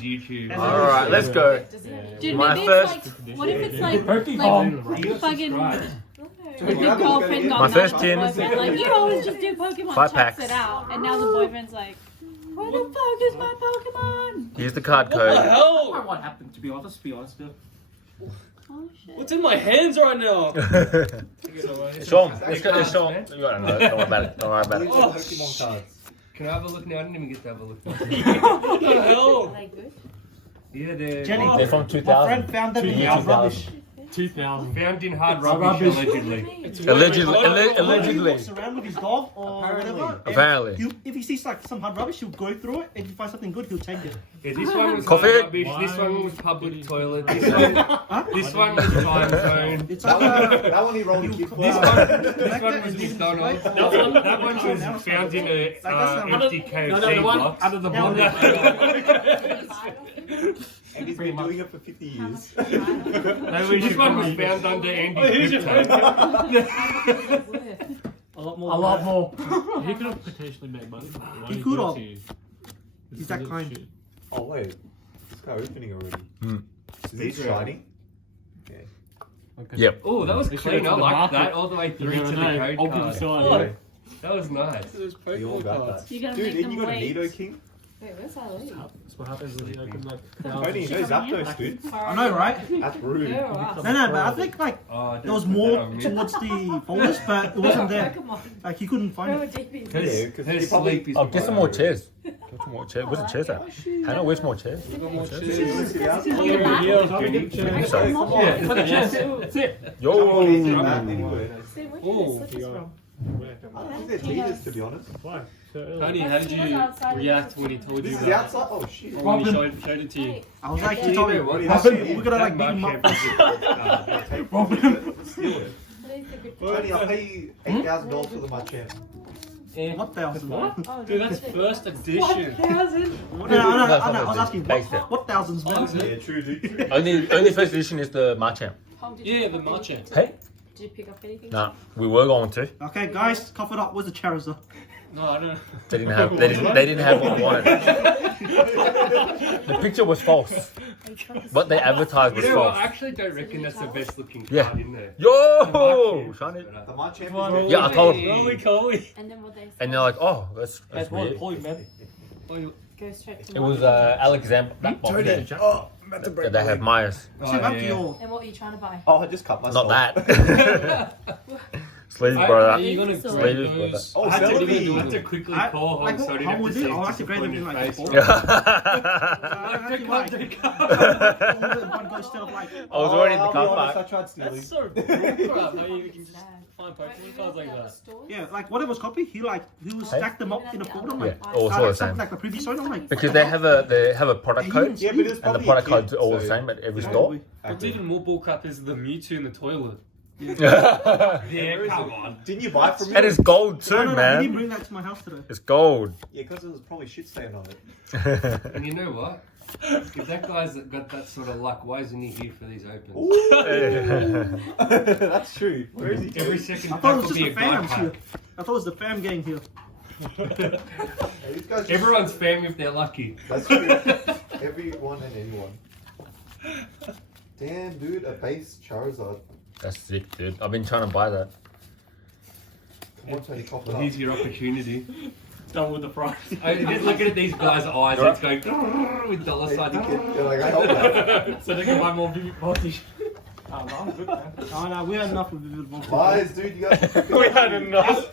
YouTube. Alright, let's go. Dude, My maybe first- it's like, what if it's like fucking the girlfriend got My mad first at tin. the boyfriend, like, you always just do Pokemon, 5 checks packs. it out, and now the boyfriend's like, where the fuck is my Pokemon? Here's the card What the code. hell? What happened? To be honest, Oh shit. What's in my hands right now? Show him. Let's go. Show him. You gotta know. Don't worry about it. Don't worry about it. Pokemon cards. Can I have a look now? I didn't even get to have a look. What the hell? Are they good? Yeah, they're Jenny, They're from my 2000. friend found them in hard rubbish. 2000. Found in hard rubbish, allegedly. Allegedly. He Allegedly. walks around with his dog or whatever. Apparently. If he sees like some hard rubbish, he'll go through it. And if he finds something good, he'll take it. Yeah, this one was Coffee? hard rubbish. This one was public toilet. This one was time zone. It's That like one he rolled a kid for. This one was McDonald's. That one was found in a empty KFC box. Under the And he's been doing it for 50 years. This one was found under Andy's crypto. A lot more. He could have potentially made money. He could have. He's that kind. Oh wait, this guy opening already. Hmm. Is he shiny? Okay. Yep. Oh, that was They clean. showed I to the like market. that. All the way through to the code Open the card. side. That was nice. We all got that. You gotta Dude, make then them you got a wait. Nido King? Wait, where's that lady? That's what happens when you open like. Tony, no Zapdos, dude. I know, right? That's rude. No, but I think like there was more towards the folders, but it wasn't there. Like he couldn't find it. Yeah, because Her he probably... sleep is Oh, get some more chairs. Get some more chairs. Where's the chairs at? Hannah, where's more chairs? More chairs. I think so. That's it. Yo. I don't think they're leaders, to be honest. Why? Tony, how did you react when he told you This is the that? outside? Oh shit. When he showed it to you? I was like, he told me, we're gonna like beat him up. Steal it. Tony, I'll pay you $8,000 for the Machamp. What thousand? Dude, that's first edition. No, I was asking what thousands, man? Yeah, true, dude. True. Only first edition is the Machamp. Yeah, the Machamp. Hey? Did you pick up anything? Nah, we were going to. Okay, guys, cough it up. Where's the Charizard? No, I don't. They didn't have. They didn't have what we wanted. The picture was false. What they advertised was You know what? I false. actually don't reckon that's the best looking Yeah. card in there. Yo, shine it. The Machamp is... Yeah, I told them. Holy Coley. And then what they say? And they're like, oh, that's weird. Go straight to It was Alexander. That one there. Oh, I'm about to break They have Myers. Shit, up to your. And what are you trying to buy? Oh, I just cut myself. Not that. Sleeves, brother. You're gonna Sleeves, break brother. those. Oh, I had to Celebi. quickly I- call home like, so I didn't how have to would see it? I'll his have to grade them in disappointed like face. four. I was already in the I'll be car honest, park. I tried stealing. That's so bullcrap. How you can just find Pokemon cards like that. Yeah, like whatever was copied, he will stack them up in a folder. Yeah, Like, all sort of something same. like the previous one. I'm like, Because they have a product code, Yeah, but it's and the probably product a kid, code's all the so- same at every store. What's even more bullcrap is the Mewtwo in the toilet. Yeah, come on. Didn't you buy it from me? And it's gold too, no, he didn't man. bring that to my house today. It's gold. Yeah, because there was probably shit stain on it. And you know what? If that guy's got that sort of luck, why isn't he here for these opens? That's true. Where is he? Every second I thought pack it was will just be the a guy fams here. pack. I thought it was the fam gang here. Hey, these guys just- Everyone's fam if they're lucky. That's true. Everyone and anyone. Damn, dude, a base Charizard. That's sick, dude. I've been trying to buy that. Come on, Tony, cop it Well, up. here's your opportunity. Done with the price. Just looking at these guys' eyes, it's going with dollar signs. They're like, I hold that. So they can buy more Vivid Voltage. Oh, no, I'm good, man. Oh no, we had enough of Vivid Voltage. Lies, dude, you guys. We had enough.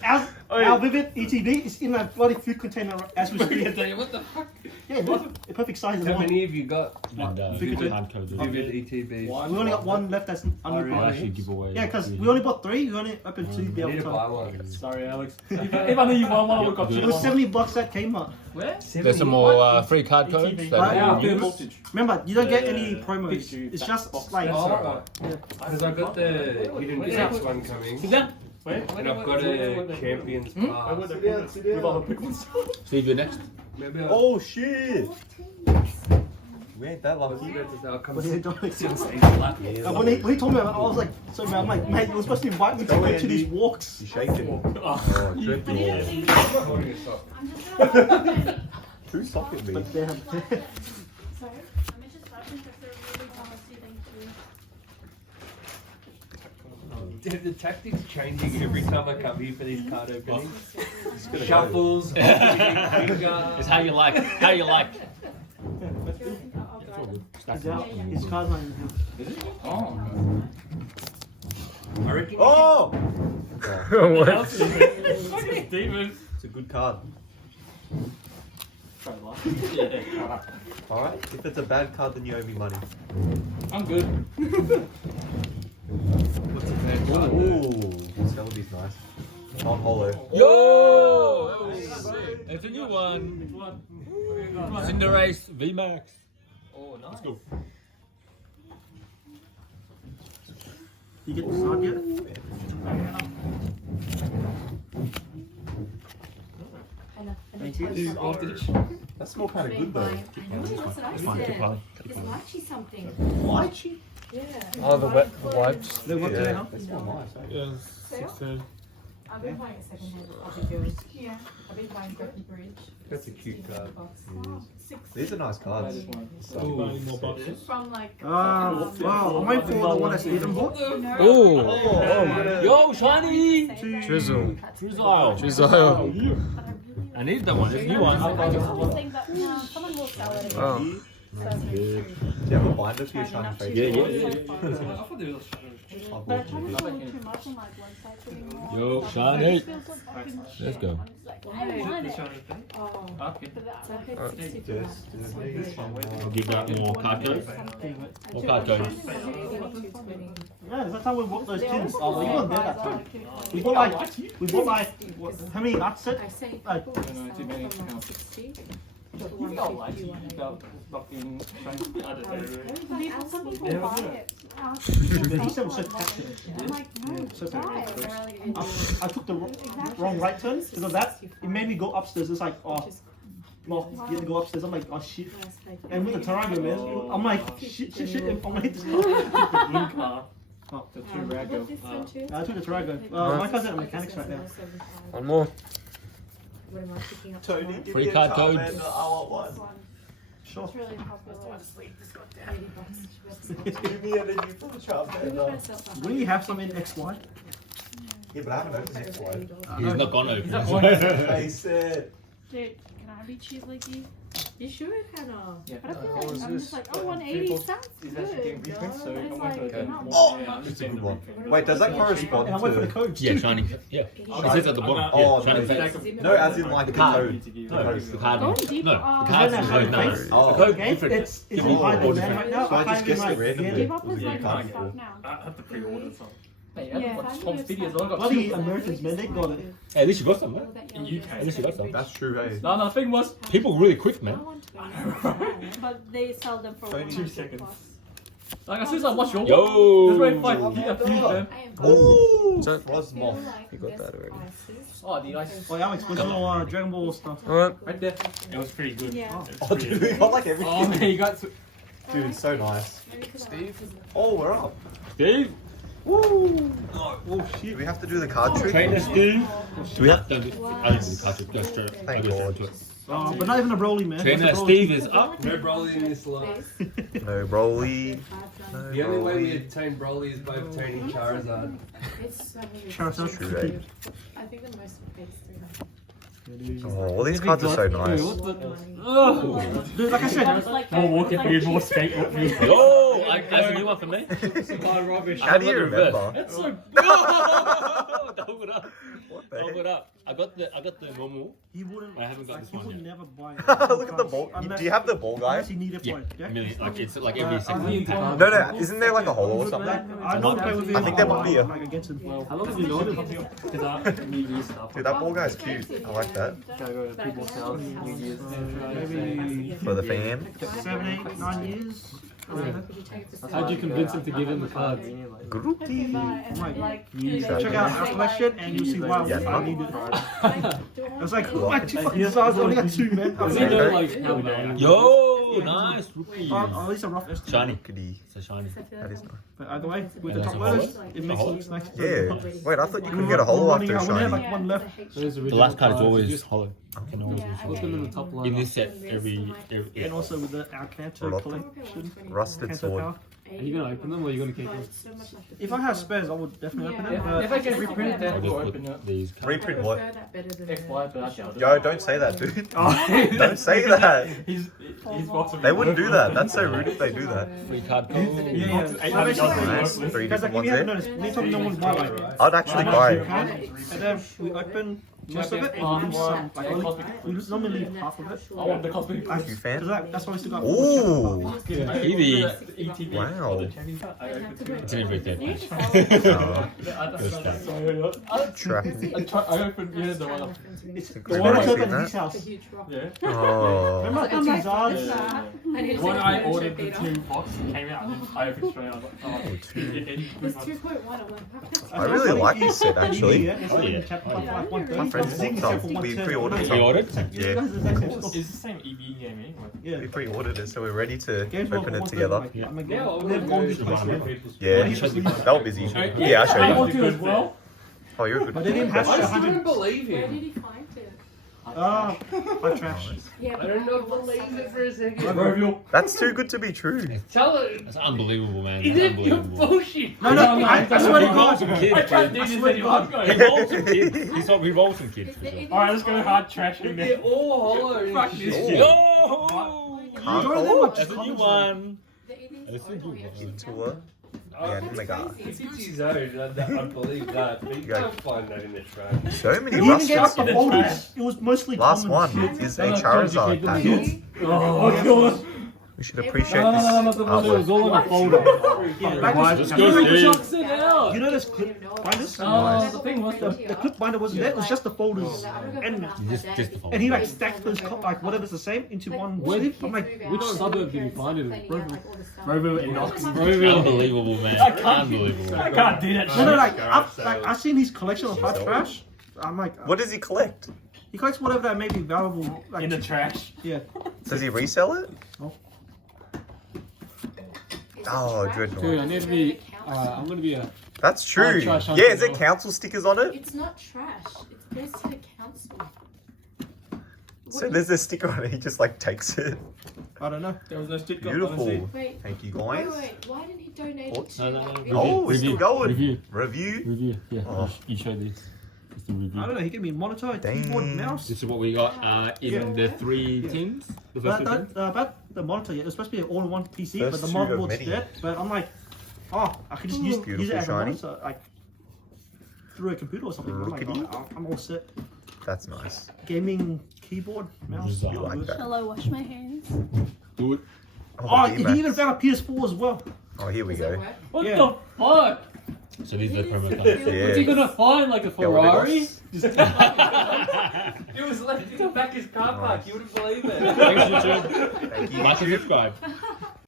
Our Vivid ETB is in a bloody food container as we speak. What the fuck? Yeah, a perfect size as How well. many have you got? Vivid- Hard coded. Vivid ETBs. We only got one left that's under I'll actually give away. Yeah, because we only bought 3. We only opened 2 the I other need to buy time. one. Sorry, Alex. If I knew you won one, I would have got It two. was $70 at Kmart. Where? There's some more free card codes. ETB. that Yeah, we Vivid use. Voltage. Remember, you don't get Yeah, any yeah. promos. Pikachu, It's that just box. like Oh, alright. Because I've got the Hidden Tracks one coming. Where? And I've got a Champions Pass. Sit down, sit With all down. the big ones. Steve, you're next. Maybe I'll... Oh, shit. We ain't that lucky. I'll come But he sit don't- Yeah, when he told me about it, I was like, so man, I'm like, mate, you were supposed to invite me to Go go ahead, to these Andy. walks. You shaking. Oh, tricky. I'm not holding a sock. Who socket me? But they have. Sorry? I'm just laughing because they're really policy, thank you. The tactics changing every time I come here for these card openings. Gonna Shuffles, It's how you like. How you like. He's out. His card's not in here. Oh. I reckon. Oh! What? Steven. It's a good card. Try to laugh. Yeah. Alright, if it's a bad card, then you owe me money. I'm good. What's a bad card? Ooh, Celebi's nice. On hollow. Yo! It's a new one. Cinderace VMAX. Oh, nice. Let's go. You get the card yet? Thank you. That smell kind of good though. I know, that's what I said. It's lychee something. Lychee? Yeah. Oh, the wipes. They want to now? They smell nice. Eh? Yeah, 16. I've been buying a second hand of the girls. Yeah. I've been buying Becky Bridge. That's a cute card. Oh, six. These are nice cards. Buying more boxes. From like. Wow, I'm waiting for the one that's Eden bought. Oh, Oh, yo, shiny! Drizzle. Drizzle. I need that one. It's a new one. Something that someone will sell it again. Oh. do you have a binder for your shiny face? But I try not to look too much on like websites anymore. Yo, Like, shiny. it feels so fucking Let's shit. go. I'm just like, I want it. Oh. But that, So I paid 60 for Yes, that. yes, maybe some, I'll give that more card codes. More card codes. Yeah, that's how we bought those tins. Oh, you weren't there that time. We bought like, what, how many Artset? I say Like, people sell from like 60 to You got like 150, you got fucking Some people buy it. but he said it was so passive. I'm like, no, So buy it. I took the wrong right turn because of that. It made me go upstairs. It's like, oh, well, you have to go upstairs. I'm like, oh shit. And with the Tarago, man, I'm like, shit. I'm gonna hit this car. blue car. Oh. The two raggo. I took the Tarago. My car's at mechanics right now. One more. What am I picking up? Tony, give Free me a card card, codes. man. I want one. Sure. It's really popular. Give me energy for the Charmander. We have some in XY. Yeah, but I haven't opened this one. He's not gonna open this. Face it. Dude, can I be cheese leaky? You sure, Hannah? But I feel like I'm just like, oh, 180 sounds He's actually getting good. refund, so But I'm it's going to like, go. no. Oh, it's a good one. Wait, does that correspond And I went for the to... codes. Yeah, too. shiny. Yeah. It says at the bottom. Oh, Yeah, shiny no. face. No, as in like the code. No, the card. Going deep. No, the card's Then I code. have No, face. Oh. the code Okay, different. it's Yeah, in high all demand different. right now. So I I just can't guessed even it like randomly. get Give it. up with Yeah, like can't my stuff afford. now. I have to pre-order some. Yeah, Tom videos. I got Bloody two. Americans, man, they got it. Hey, at least you got some, man. In UK. At least you got some. That's true, eh? No, the thing was, People really quick, man. But they sell them for Tony, 100 seconds. plus. like as soon as I watch your Yo. this way fight, get a few man. Ooh! So- Frostmoth. You got that already. Oh, the ice. Oh, Alex, what's your Dragon Ball stuff? Alright. Right there. It was pretty good. Yeah. Oh, dude, we got like Oh everything. man, you got to. Dude, so nice. Steve? Oh, we're up. Steve. Woo! Oh, Do shit. we have to do the card trick? Trainer Steve. Do we have... Don't do I didn't do the card trick. Go straight. Thank I'll go God. straight to it. But not even a Broly, man. Trainer Just a Broly. Steve is up. No Broly in this lot. No Broly. No The only way Broly. you obtain Broly is by obtaining Charizard. It's Charizard. True, eh? I think the most pays 300. Oh, all these cards are so nice. Dude, like I said, More walking for you, more skate for you. Yo, that's a new one for me. How do you remember? That's so. Double it up. What the Double heck? it up. I got the normal. he wouldn't. I haven't got Like, this he one would yet. never buy. Look at the ball. Do you have the ball, guy? Unless he needed Yeah, for it. a million. Like it's like every second I- pack. No, no, isn't there like a holo or something? I don't play with him. I think there might be a- Like against him. How long have you known him? Because I New Year's stuff. Dude, that ball guy's cute. I like that. Go to people's house, New Year's. Maybe For the fam. 7, 8, 9 years. How'd you convince him to give him the cards? Groupie. Check out our collection and you'll see why Yeah, I need it. I was like, oh my fucking size, I only got 2, man. I was Does he like, know like how we know? Yo. Oh, nice. Rookie. At least a rough estimate. Shiny. It's a shiny. That is nice. But either way, with Yeah, the that's top a loaders, holo? it makes it look nice. Yeah. Wait, I thought you could get a holo after a We only have shiny. like one left. Those The original last card is cards, always just hollow. Can always be put hollow. them in the top line. In this set, every And also with the our Kanto Rock. collection. Rusted Kanto sword. power. Are you gonna open them or are you gonna keep them? If I had spares, I would definitely open it. Yeah. But If I get reprinted, I'll then just we'll put open it. these cards. Reprint what? X-Y, but I doubt it. Yo, don't say that, dude. Oh. Don't say that. He's box of They wouldn't do that. That's so rude if they do that. Free card code. Yeah. So basically, Nice. 3 because like different if you haven't ones noticed, anytime no one's buy like I'd actually buy it. and then we open most of it and lose some. Like we normally leave half of it. I want the copy. Thank you, fan. That's why we still got. Ooh. Eevee. Wow. It's an every third page. Trappy. I opened the one. It's Think better we've to already open seen this that. house. Yeah. Oh. Remember the Charizards? The one I ordered the 2 box came out and I opened straight. I was like, oh, Oh, two. There's 2.1 at one. I really like this set, actually. Yeah, it's Oh, like yeah. in chapter Oh, yeah. like 130. My friends Zing bought except for some. We 110. pre-ordered some. Pre-ordered? Yeah, guys, it's actually It's the same EB gaming. Yeah. We pre-ordered it, so we're ready to Games open it together. I'm like, Yeah, well, they've gone this place. Yeah, that was busy. Yeah, I showed I you. want to as well. Oh, you're a good. But they didn't have I just 100. don't believe Where him. did he find it? Ah, my trash. Yeah, I don't know, believe it for a second. Bro, That's too good to be true. Tell it. That's unbelievable, man. Is That's it? You're unbelievable. bullshit. No, I swear to God. I tried to do this swear to in God. one He go. rolls some kids. He rolls some kids. Alright, let's go hard trash him They're now. all hollow. Fuck this Oh. shit. No! Can't Enjoy hold. them. That's a new one. It's a good one. Tour. And Mega. It's his own. I believe that. But you can't find that in the trash. So many He even gave us rusted. the folders. It was mostly Last common one shit. is a Charizard pack. Oh, God. We should appreciate No, this no, no, no, the one that was artwork. all in a folder. Yeah, Like, like why- this- Let's go, Steve. Chucks it out. You know this clip binders? The thing was The clip binder wasn't there. It was just the folders, and Just the and he like stacked those like whatever's the same into one sleeve. I'm like, Which suburb did you find it in? Robo and Knox. Unbelievable, man. Unbelievable. I can't do that no, shit. no, like I've seen his collection of hard trash. I'm like, What does he collect? he collects whatever that may be valuable. Like, In the trash. yeah. Does he resell it? No. Oh, Dude, I Dreadnought. need to be. I'm gonna be a. That's true. trash Yeah, hunter is there now. council stickers on it? It's not trash. It's goes to the council. So there's a sticker on it. He just like takes it. I don't know. There was no sticker. Beautiful. Wait, Thank you, wait, guys. wait. Why didn't he donate Oh, it to? no, no, no. Oh, we're still going. Review. Review. Yeah. Oh. You show this. It's the review. I don't know. He gave me a monitor, Dang. keyboard, mouse. This is what we got in the 3 tins. The first 2 tins. About the monitor, yeah, it was supposed to be an all-in-one PC, First but the two of motherboard's many. dead. But I'm like, oh, I could just use it Beautiful, as a shiny. monitor, like through a computer or something. I'm like, Look at oh, I'm all set. That's nice. Gaming keyboard, mouse. You You like that? Shall I wash my hands? Do it. Oh, the he VMAX. even found a PS4 as well. Oh, here we go. What Yeah. the fuck? So these are the promo cards. Yeah. What's he gonna find? Like a Ferrari? Galapagos. It was left in the back of his car park. You wouldn't believe it. Thanks, YouTube. Thank you. Like and subscribe.